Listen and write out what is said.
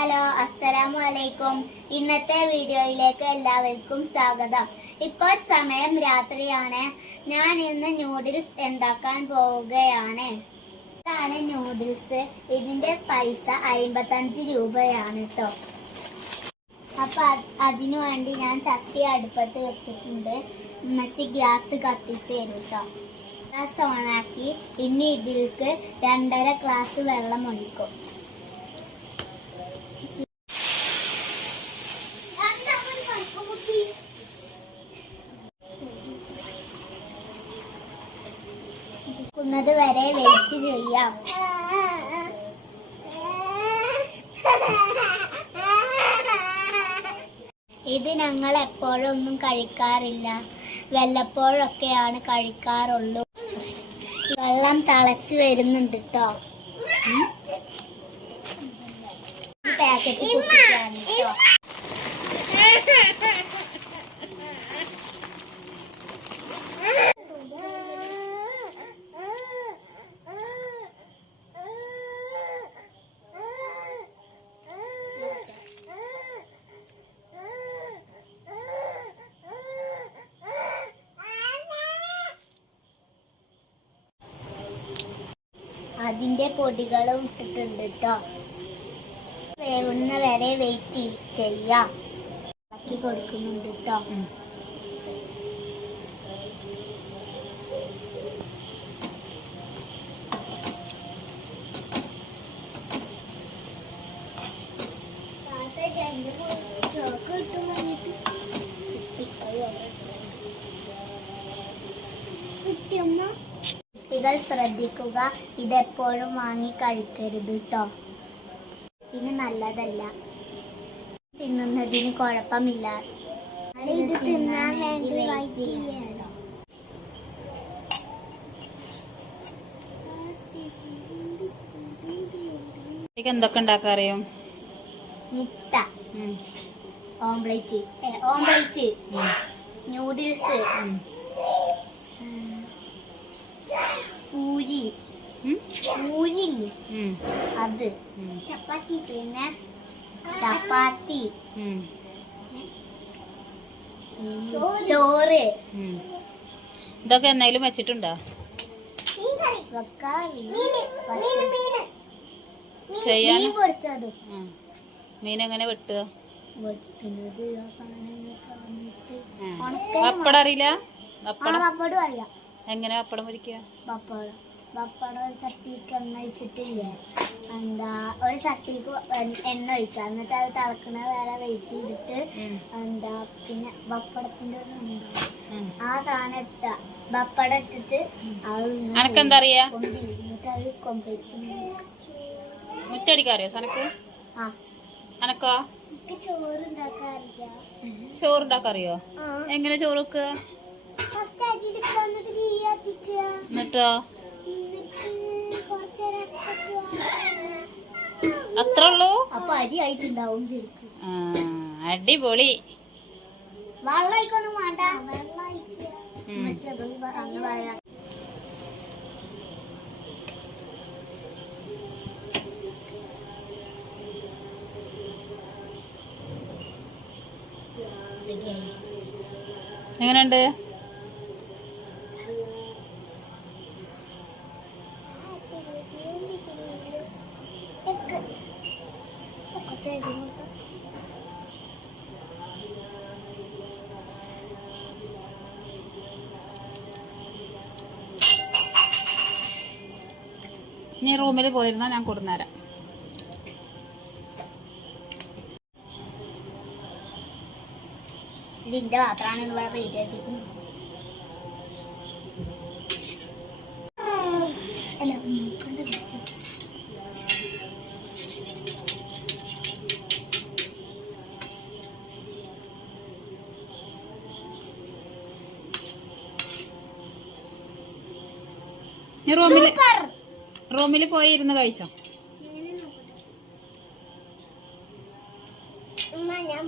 Hello, അസ്സലാമു അലൈക്കും. ഇന്നത്തെ വീഡിയോയിലേക്ക് എല്ലാവർക്കും സ്വാഗതം. ഇപ്പോൾ സമയം രാത്രിയാണ്. ഞാൻ ഇന്ന് നൂഡിൽസ് ഉണ്ടാക്കാൻ പോവുകയാണ്. ഇതാണ് നൂഡിൽസ്. ഇതിന്റെ പൈസ 55 രൂപയാണ് കേട്ടോ. അപ്പൊ അതിനു വേണ്ടി ഞാൻ ചട്ടി അടുപ്പത്ത് വെച്ചിട്ടുണ്ട്. ഉമ്മച്ചി ഗ്യാസ് കത്തിച്ച് തരും കേട്ടോ. ഗ്യാസ് ഓണാക്കി ഇനി ഇതിലേക്ക് 2.5 ഗ്ലാസ് വെള്ളം ഒഴിക്കും. വരെ വെയിറ്റ് ചെയ്യാം. ഇത് ഞങ്ങൾ എപ്പോഴൊന്നും കഴിക്കാറില്ല, വല്ലപ്പോഴൊക്കെയാണ് കഴിക്കാറുള്ളൂ. വെള്ളം തിളച്ച് വരുന്നുണ്ട് കേട്ടോ. പാക്കറ്റ് കുട്ടിയാണ് കേട്ടോ. അതിന്റെ പൊടികളും ഇട്ടിട്ടുണ്ട് കേട്ടോ. വേവുന്ന വരെ വെയിറ്റ് ചെയ്യാം. ഇളക്കി കൊടുക്കുന്നുണ്ട് കേട്ടോ. കുട്ടികൾ ശ്രദ്ധിക്കുക, ഇതെപ്പോഴും വാങ്ങി കഴിക്കരുത് കേട്ടോ. ഇതിന് നല്ലതല്ല. തിന്നുന്നതിന് കുഴപ്പമില്ല. ഇത് തിന്നാൻ വേണ്ടി വെയിറ്റ് ചെയ്യണം. എന്തൊക്കെ ഉണ്ടാക്കാറിയോ? മുട്ട, ഓംപ്ലേറ്റ്, നൂഡിൽസ്, പൂരി, അത്, ചപ്പാത്തി, പിന്നെ ചപ്പാത്തി, ചോറ്. ഇതൊക്കെ എന്നാലും വെച്ചിട്ടുണ്ടോ? മീൻ എങ്ങനെ വെട്ടുക? പപ്പടം അറിയില്ല? പപ്പടം അറിയാം. എങ്ങനെ പപ്പടം പൊരിക്കുക? പപ്പടം ഒരു ചട്ടിക്ക് എണ്ണ ഒഴിച്ചിട്ടില്ലേ, ഒരു ചട്ടിക്ക് എണ്ണ ഒഴിക്കുക. എന്നിട്ട് അത് തിളക്കണ വരെ വെയിറ്റ് ചെയ്തിട്ട് പിന്നെ പപ്പടത്തിന്റെ ഒരു സാധനം, ആ സാധനം ഇട്ട പപ്പടം ഇട്ടിട്ട് അനക്കെന്താ അറിയാ? എന്നിട്ട് അത് മുറ്റടിക്കാറിയോ സനക്ക്? അനക്കോ? ചോറുണ്ടാക്കാറില്ല. ചോറുണ്ടാക്കാറിയോ? എങ്ങനെ ചോറ് വെക്കുക? എന്നിട്ടോ? അത്ര ഉള്ളൂ? അപ്പൊ അരി ആയിട്ടുണ്ടാവും ശരിക്കും. അടിപൊളി. വെള്ളമൊന്നും വേണ്ട. എങ്ങനെയുണ്ട്? നീ റൂമിൽ പോയിരുന്നാ ഞാൻ കൊടുന്നേരാം. ഇതിന്റെ മാത്രമാണ് ഇവിടെ പേടിയായിരിക്കുന്നത്. നീ റൂമിൽ പോയി ഇരുന്ന് കഴിച്ചോ? ഞാൻ